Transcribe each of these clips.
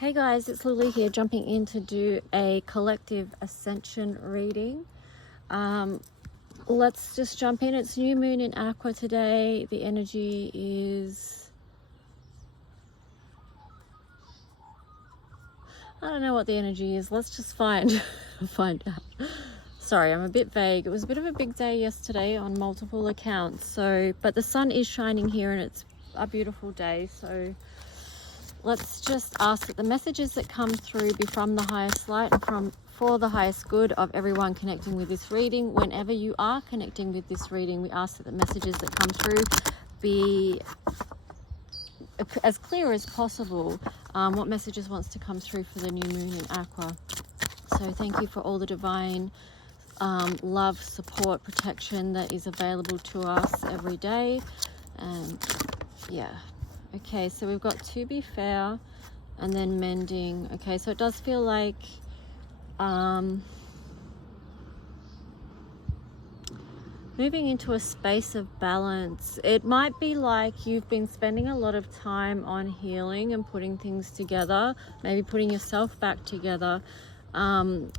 Hey guys, it's Lily here, jumping in to do a collective ascension reading. Let's just jump in. It's new moon in Aqua today. The energy is, I don't know what the energy is. Let's just find out. Sorry, I'm a bit vague. It was a bit of a big day yesterday on multiple accounts. But the sun is shining here and it's a beautiful day. So let's just ask that the messages that come through be from the highest light and for the highest good of everyone connecting with this reading. Whenever you are connecting with this reading, we ask that the messages that come through be as clear as possible. What messages wants to come through for the new moon in Aqua. So thank you for all the divine love, support, protection that is available to us every day. And yeah. Okay, so we've got to be fair and then mending. Okay, so it does feel like moving into a space of balance. It might be like you've been spending a lot of time on healing and putting things together, maybe putting yourself back together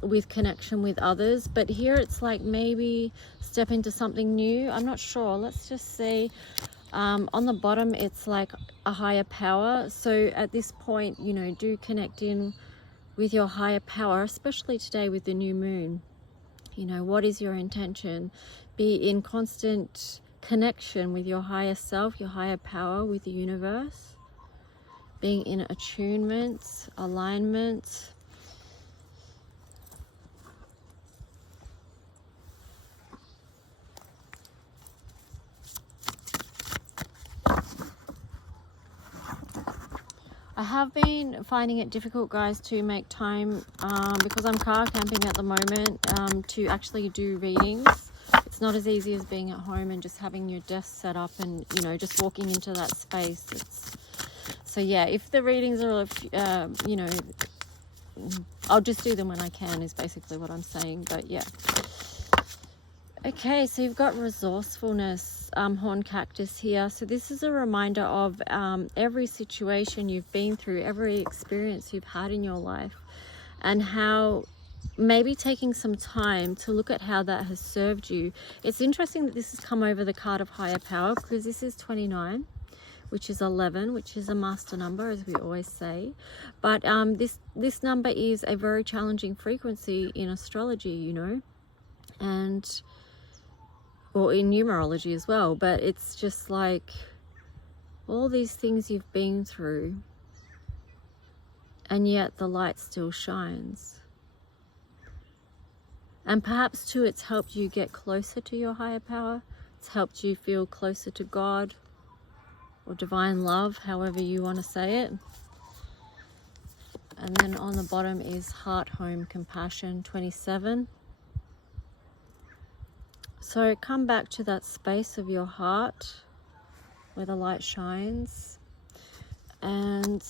with connection with others. But here it's like maybe step into something new. I'm not sure. Let's just see. On the bottom it's like a higher power, so at this point, do connect in with your higher power, especially today with the new moon. What is your intention? Be in constant connection with your higher self, your higher power, with the universe, being in attunement, alignment. I have been finding it difficult, guys, to make time because I'm car camping at the moment to actually do readings. It's not as easy as being at home and just having your desk set up and, just walking into that space. So yeah, if the readings are, I'll just do them when I can is basically what I'm saying. But yeah. Okay, so you've got resourcefulness, horn cactus here. So this is a reminder of every situation you've been through, every experience you've had in your life, and how maybe taking some time to look at how that has served you. It's interesting that this has come over the card of higher power, because this is 29, which is 11, which is a master number, as we always say. But this number is a very challenging frequency in astrology, and or in numerology as well. But it's just like all these things you've been through, and yet the light still shines. And perhaps too, it's helped you get closer to your higher power. It's helped you feel closer to God or divine love, however you want to say it. And then on the bottom is heart, home, compassion, 27. So come back to that space of your heart where the light shines. And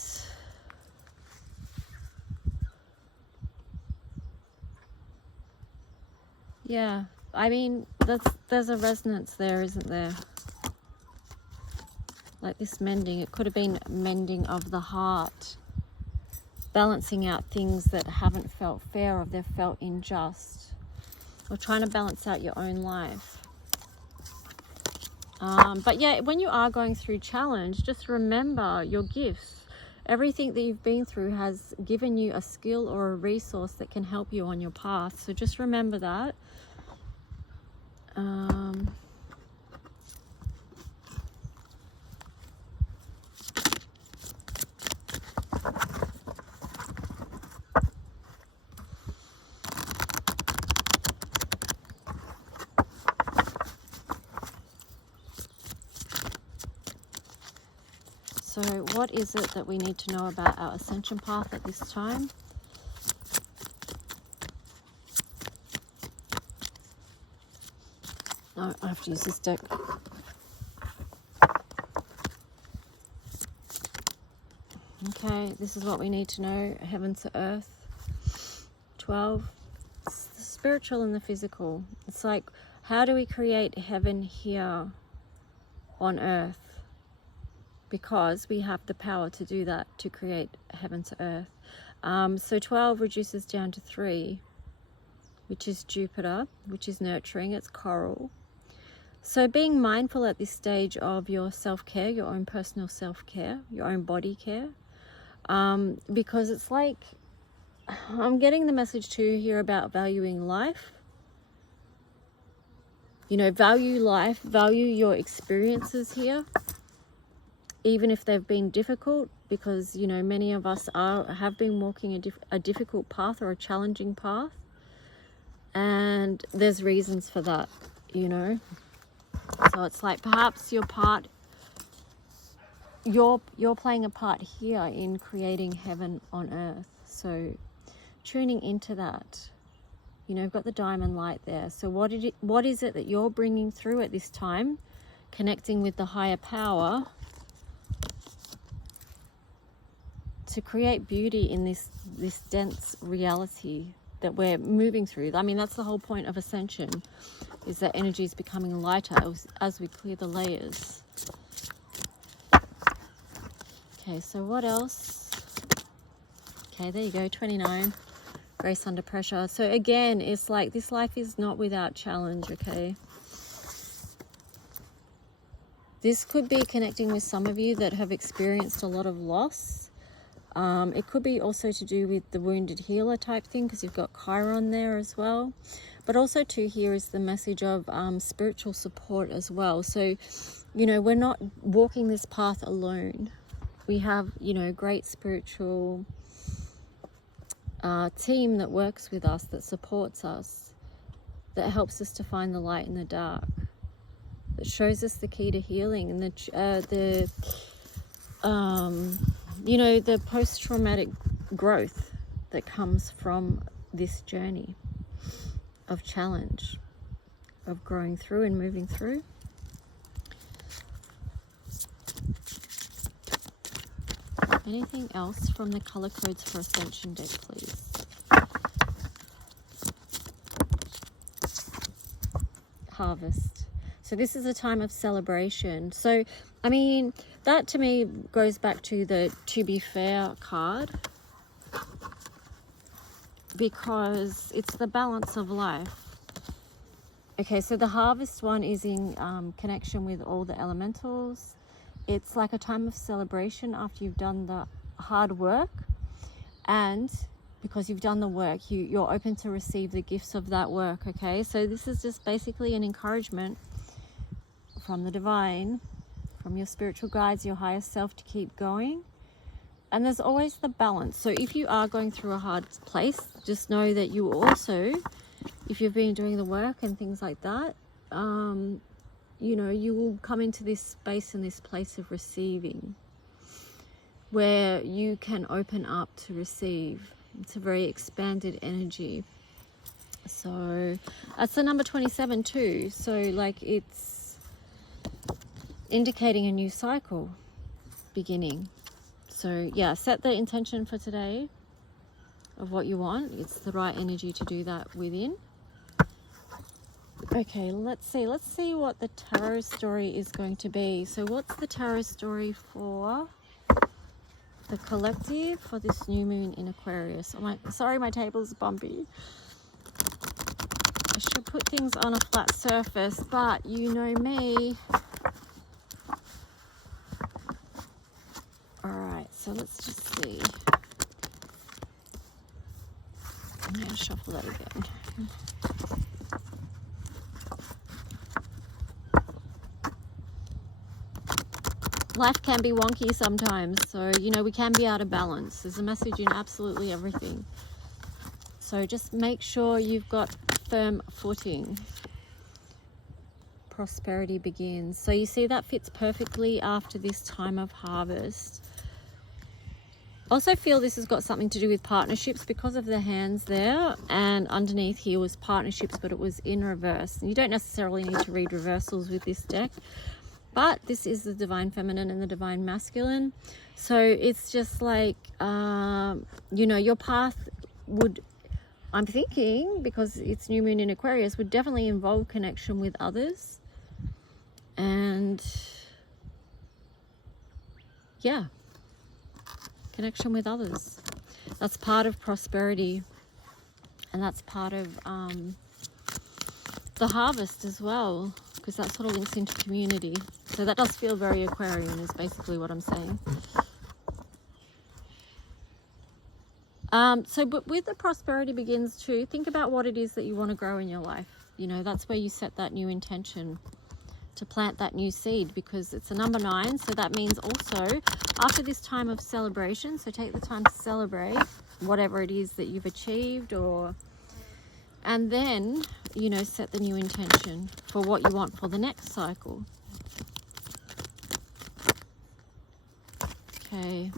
yeah, I mean, there's a resonance there, isn't there? Like this mending, it could have been mending of the heart, balancing out things that haven't felt fair or they've felt unjust, or trying to balance out your own life. But yeah, when you are going through challenge, just remember your gifts. Everything that you've been through has given you a skill or a resource that can help you on your path. So just remember that. So what is it that we need to know about our ascension path at this time? No, I have to use this deck. Okay, this is what we need to know. Heaven to earth. 12. It's the spiritual and the physical. It's like, how do we create heaven here on earth? because we have the power to do that, to create heaven to earth. So 12 reduces down to 3, which is Jupiter, which is nurturing, it's coral. So being mindful at this stage of your self-care, your own personal self-care, your own body care, because it's like, I'm getting the message too here about valuing life. You know, value life, value your experiences here, even if they've been difficult, because, you know, many of us have been walking a difficult path or a challenging path. And there's reasons for that, you know. So it's like perhaps you're playing a part here in creating heaven on earth. So tuning into that, you know, you've got the diamond light there. So what is it that you're bringing through at this time, connecting with the higher power to create beauty in this dense reality that we're moving through. I mean, that's the whole point of ascension, is that energy is becoming lighter as we clear the layers. Okay, so what else? Okay, there you go, 29. Grace under pressure. So again, it's like this life is not without challenge, okay? This could be connecting with some of you that have experienced a lot of loss. It could be also to do with the wounded healer type thing, because you've got Chiron there as well. But also too, here is the message of spiritual support as well. So, you know, we're not walking this path alone. We have, you know, great spiritual team that works with us, that supports us, that helps us to find the light in the dark, that shows us the key to healing, and you know, the post-traumatic growth that comes from this journey of challenge, of growing through and moving through. Anything else from the color codes for Ascension deck, please? Harvest. So this is a time of celebration. So, I mean, that to me goes back to the To Be Fair card, because it's the balance of life. Okay, so the harvest one is in connection with all the elementals. It's like a time of celebration after you've done the hard work, and because you've done the work, you're open to receive the gifts of that work, okay? So this is just basically an encouragement from the divine, from your spiritual guides, your higher self, to keep going. And there's always the balance. So if you are going through a hard place, just know that you also, if you've been doing the work and things like that, you know, you will come into this space and this place of receiving, where you can open up to receive. It's a very expanded energy. So that's the number 27 too. So like, it's indicating a new cycle beginning. So yeah, set the intention for today of what you want. It's the right energy to do that within. Okay, let's see what the tarot story is going to be. So what's the tarot story for the collective for this new moon in Aquarius? Sorry, my table's bumpy. I should put things on a flat surface, but you know me. Alright, so let's just see. I'm going to shuffle that again. Life can be wonky sometimes, so, you know, we can be out of balance. There's a message in absolutely everything. So just make sure you've got firm footing. Prosperity begins. So you see that fits perfectly after this time of harvest. Also feel this has got something to do with partnerships because of the hands there, and underneath here was partnerships, but it was in reverse. You don't necessarily need to read reversals with this deck, but this is the divine feminine and the divine masculine. So it's just like, you know, your path would, I'm thinking, because it's new moon in Aquarius, would definitely involve connection with others. And yeah, connection with others. That's part of prosperity, and that's part of the harvest as well, because that sort of links into community. So that does feel very Aquarian, is basically what I'm saying. But with the prosperity begins too, think about what it is that you want to grow in your life. You know, that's where you set that new intention to plant that new seed, because it's a number 9. So that means also after this time of celebration, so take the time to celebrate whatever it is that you've achieved, and then, you know, set the new intention for what you want for the next cycle. Okay.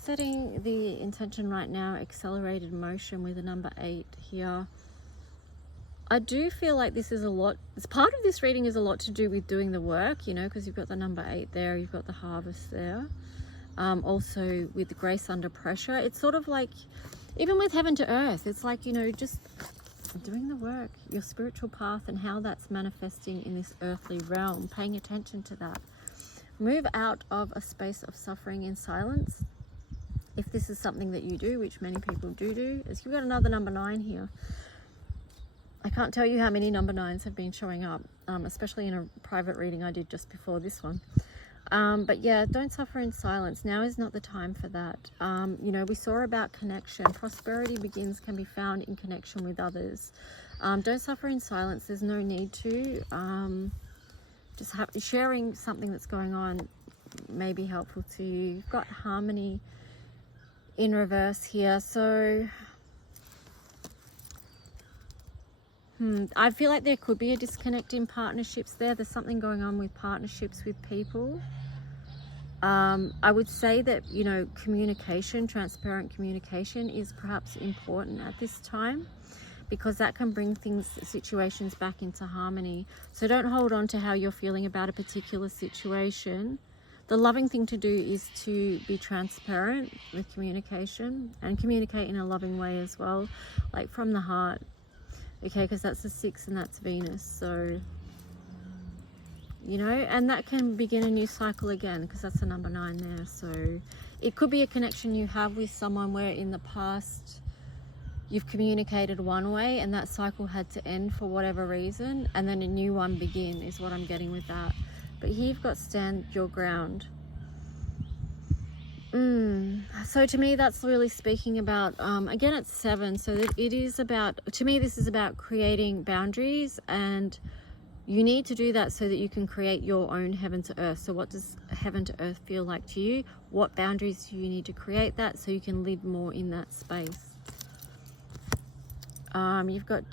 Setting the intention right now, accelerated motion with the number 8 here. I do feel like this is a lot, part of this reading is a lot to do with doing the work, you know, because you've got the number 8 there, you've got the harvest there. Also with the grace under pressure, it's sort of like, even with heaven to earth, it's like, you know, just doing the work, your spiritual path and how that's manifesting in this earthly realm, paying attention to that. Move out of a space of suffering in silence. If this is something that you do, which many people do, is you've got another number 9 here. I can't tell you how many number 9s have been showing up, especially in a private reading I did just before this one. But yeah, don't suffer in silence. Now is not the time for that. You know, we saw about connection. Prosperity can be found in connection with others. Don't suffer in silence. There's no need to. Sharing something that's going on may be helpful to you. You've got harmony in reverse here. So I feel like there could be a disconnect in partnerships there. There's something going on with partnerships with people. I would say that, you know, communication, transparent communication is perhaps important at this time, because that can bring situations back into harmony. So don't hold on to how you're feeling about a particular situation. The loving thing to do is to be transparent with communication, and communicate in a loving way as well, like from the heart. Okay, because that's the 6 and that's Venus. So, you know, and that can begin a new cycle again, because that's the number 9 there. So it could be a connection you have with someone where in the past you've communicated one way and that cycle had to end for whatever reason, and then a new one begin, is what I'm getting with that. But here you've got stand your ground. So to me, that's really speaking about, again, it's 7. So that it is about, to me, this is about creating boundaries, and you need to do that so that you can create your own heaven to earth. So what does heaven to earth feel like to you? What boundaries do you need to create that so you can live more in that space? You've got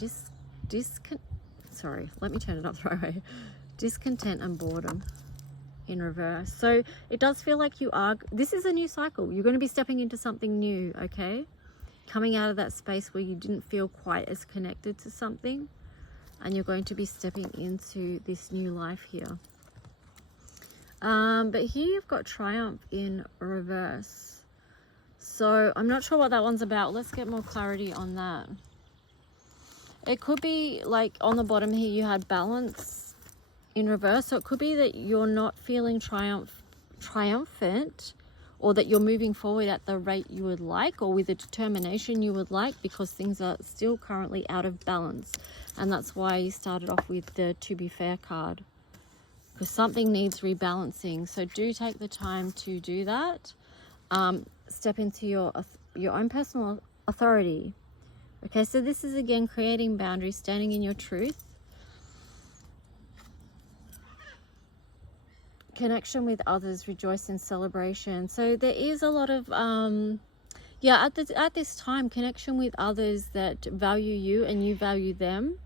sorry, let me turn it up the right way. Discontent and boredom in reverse. So it does feel like this is a new cycle. You're going to be stepping into something new, okay? Coming out of that space where you didn't feel quite as connected to something, and you're going to be stepping into this new life here. But here you've got triumph in reverse. So I'm not sure what that one's about. Let's get more clarity on that. It could be like on the bottom here you had balance in reverse. So it could be that you're not feeling triumphant, or that you're moving forward at the rate you would like, or with the determination you would like, because things are still currently out of balance. And that's why you started off with the to be fair card, because something needs rebalancing. So do take the time to do that. Step into your own personal authority. Okay, so this is again creating boundaries, standing in your truth. Connection with others, rejoice in celebration. So there is a lot of at this time, connection with others that value you and you value them.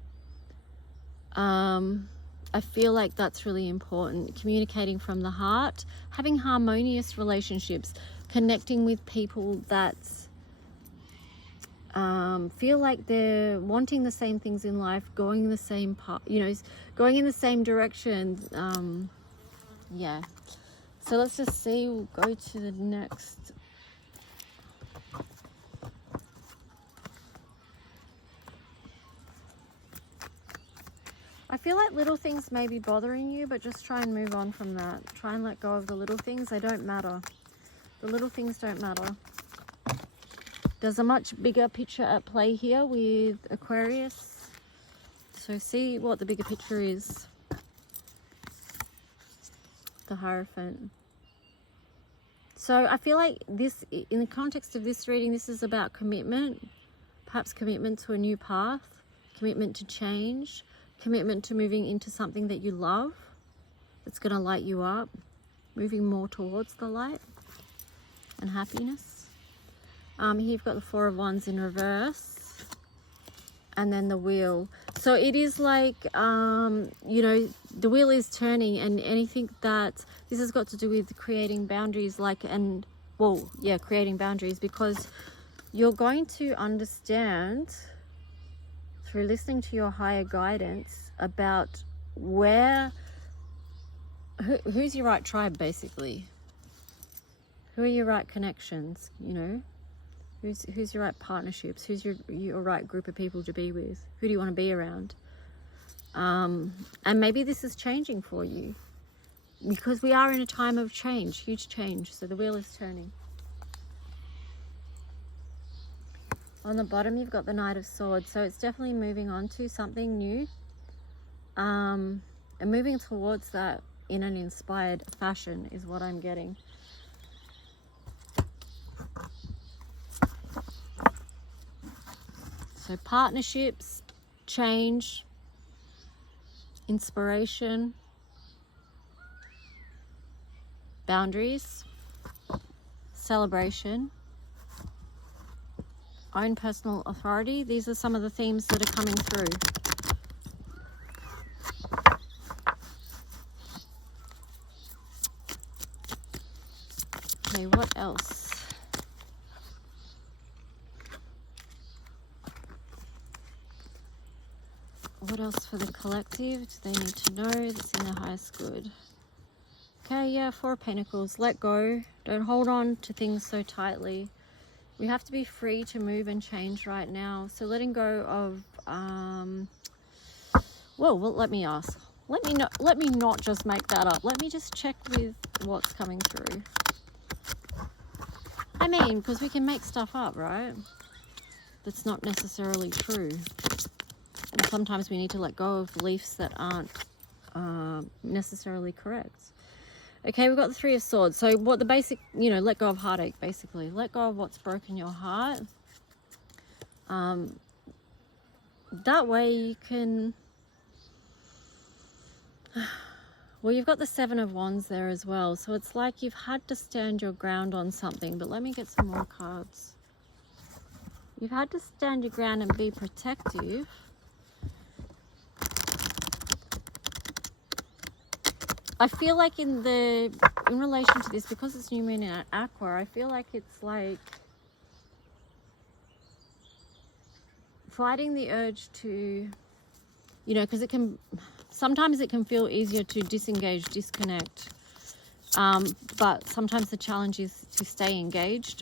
I feel like that's really important. Communicating from the heart, having harmonious relationships, connecting with people that feel like they're wanting the same things in life, going in the same path, you know, going in the same direction. Yeah, so let's just see. We'll go to the next. I I feel like little things may be bothering you, but just try and move on from that. Try and let go of the little things. They don't matter. The little things don't matter. There's a much bigger picture at play here with Aquarius. So see what the bigger picture is. The Hierophant. So I feel like this, in the context of this reading, this is about commitment. Perhaps commitment to a new path. Commitment to change. Commitment to moving into something that you love. That's going to light you up. Moving more towards the light and happiness. Here you've got the Four of Wands in reverse, and then the Wheel. So it is like, you know, the wheel is turning, and anything that this has got to do with creating boundaries, creating boundaries, because you're going to understand through listening to your higher guidance about who's your right tribe, basically. Who are your right connections, you know? Who's your right partnerships? Who's your right group of people to be with? Who do you want to be around? And maybe this is changing for you, because we are in a time of change, huge change. So the wheel is turning. On the bottom, you've got the Knight of Swords. So it's definitely moving on to something new, and moving towards that in an inspired fashion is what I'm getting. So partnerships, change, inspiration, boundaries, celebration, own personal authority. These are some of the themes that are coming through. Okay, what else? What else for the collective do they need to know that's in their highest good? Okay, yeah, Four of Pentacles. Let go. Don't hold on to things so tightly. We have to be free to move and change right now. So letting go of, well, let me ask. Let me not just make that up. Let me just check with what's coming through. I mean, because we can make stuff up, right? That's not necessarily true. And sometimes we need to let go of beliefs that aren't necessarily correct. Okay, we've got the Three of Swords. So what the basic, you know, let go of heartache, basically. Let go of what's broken your heart. That way you can... Well, you've got the Seven of Wands there as well. So it's like you've had to stand your ground on something. But let me get some more cards. You've had to stand your ground and be protective. I feel like in relation to this, because it's new moon in Aqua, I feel like it's like fighting the urge to, you know, because sometimes it can feel easier to disengage, disconnect. But sometimes the challenge is to stay engaged,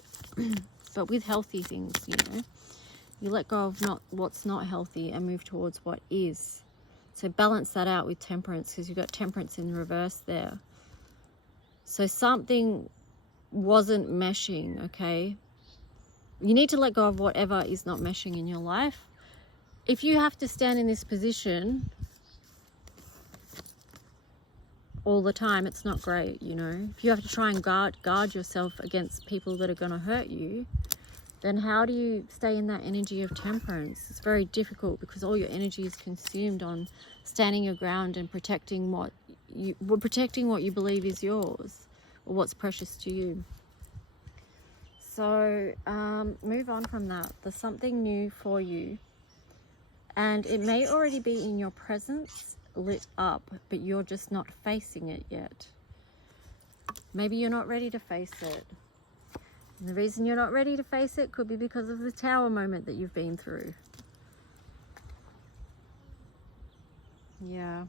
but with healthy things, you know. You let go of what's not healthy and move towards what is. So balance that out with Temperance, because you've got Temperance in reverse there. So something wasn't meshing, okay? You need to let go of whatever is not meshing in your life. If you have to stand in this position all the time, it's not great, you know. If you have to try and guard yourself against people that are going to hurt you, then how do you stay in that energy of Temperance? It's very difficult, because all your energy is consumed on standing your ground and protecting what you believe is yours, or what's precious to you. So move on from that. There's something new for you, and it may already be in your presence, lit up, but you're just not facing it yet. Maybe you're not ready to face it. And the reason you're not ready to face it could be because of the Tower moment that you've been through. Yeah.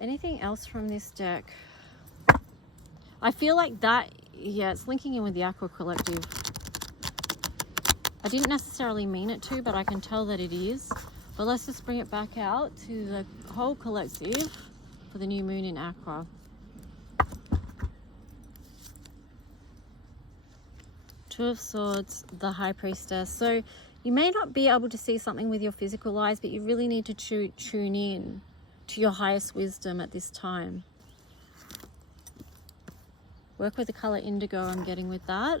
Anything else from this deck? I feel like that, yeah, it's linking in with the Aqua Collective. I didn't necessarily mean it to, but I can tell that it is. But let's just bring it back out to the whole collective for the new moon in Aqua. Two of Swords, the High Priestess. So you may not be able to see something with your physical eyes, but you really need to tune in to your highest wisdom at this time. Work with the color indigo, I'm getting with that.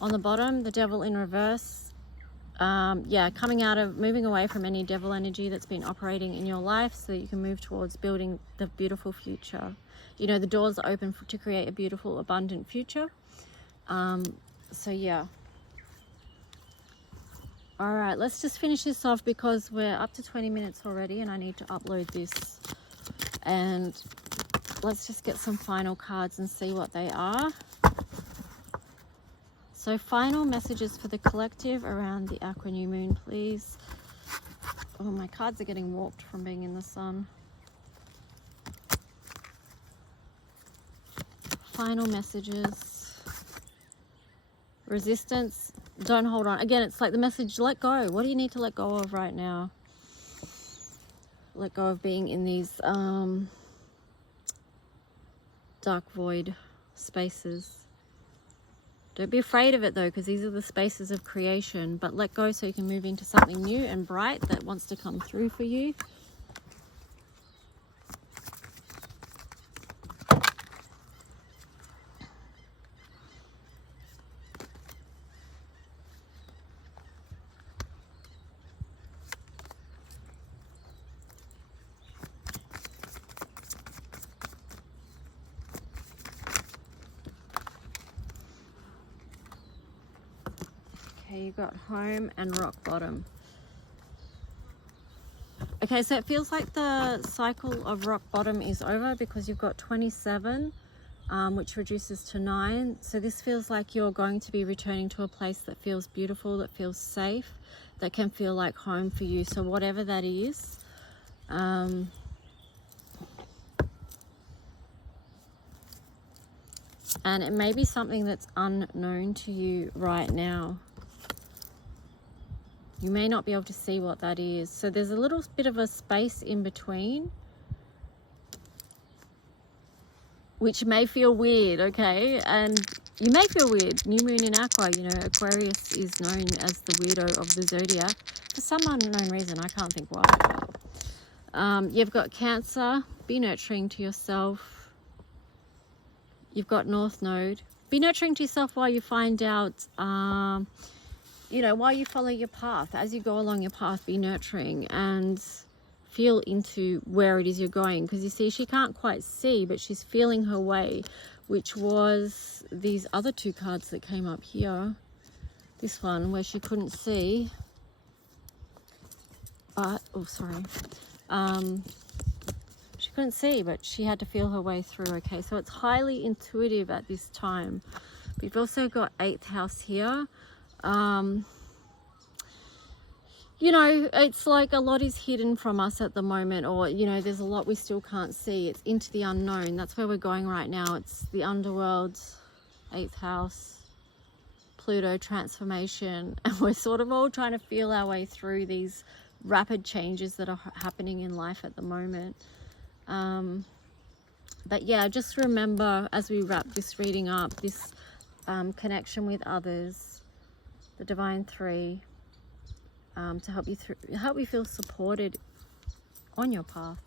On the bottom, the Devil in reverse. Yeah, moving away from any devil energy that's been operating in your life so that you can move towards building the beautiful future. You know, the doors are open to create a beautiful, abundant future. So yeah. All right, let's just finish this off because we're up to 20 minutes already and I need to upload this. And let's just get some final cards and see what they are. So final messages for the collective around the Aqua new moon, please. Oh, my cards are getting warped from being in the sun. Final messages. Resistance. Don't hold on. Again, it's like the message, let go. What do you need to let go of right now? Let go of being in these dark void spaces. Don't be afraid of it though, because these are the spaces of creation, but let go so you can move into something new and bright that wants to come through for you. You got home and rock bottom. Okay, so it feels like the cycle of rock bottom is over because you've got 27, which reduces to 9. So this feels like you're going to be returning to a place that feels beautiful, that feels safe, that can feel like home for you. So whatever that is, and it may be something that's unknown to you right now. You may not be able to see what that is. So there's a little bit of a space in between, which may feel weird, okay? And you may feel weird. New moon in Aqua, you know, Aquarius is known as the weirdo of the zodiac for some unknown reason. I can't think why. You've got Cancer. Be nurturing to yourself. You've got North Node. Be nurturing to yourself while you find out... you know, while you follow your path, as you go along your path, be nurturing and feel into where it is you're going. Because you see, she can't quite see, but she's feeling her way, which was these other two cards that came up here. This one where she couldn't see. Oh, sorry. She couldn't see, but she had to feel her way through. Okay, so it's highly intuitive at this time. But you've also got 8th house here. You know, it's like a lot is hidden from us at the moment, or, you know, there's a lot we still can't see. It's into the unknown. That's where we're going right now. It's the underworld, 8th house, Pluto transformation, and we're sort of all trying to feel our way through these rapid changes that are happening in life at the moment. But yeah, just remember as we wrap this reading up, this connection with others, the Divine Three, to help you feel supported on your path.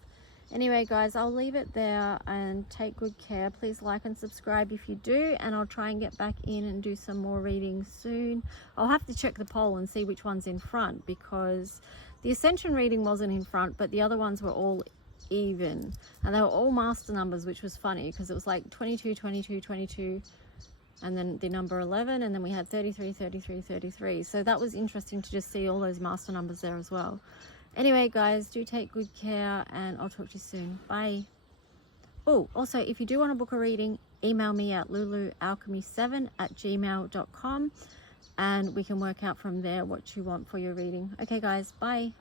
Anyway, guys, I'll leave it there and take good care. Please like and subscribe if you do, and I'll try and get back in and do some more readings soon. I'll have to check the poll and see which one's in front, because the Ascension reading wasn't in front, but the other ones were all even, and they were all master numbers, which was funny because it was like 22, 22, 22, and then the number 11, and then we had 33, 33, 33. So that was interesting to just see all those master numbers there as well. Anyway, guys, do take good care, and I'll talk to you soon. Bye. Oh, also, if you do want to book a reading, email me at lulualchemy7@gmail.com, and we can work out from there what you want for your reading. Okay, guys, bye.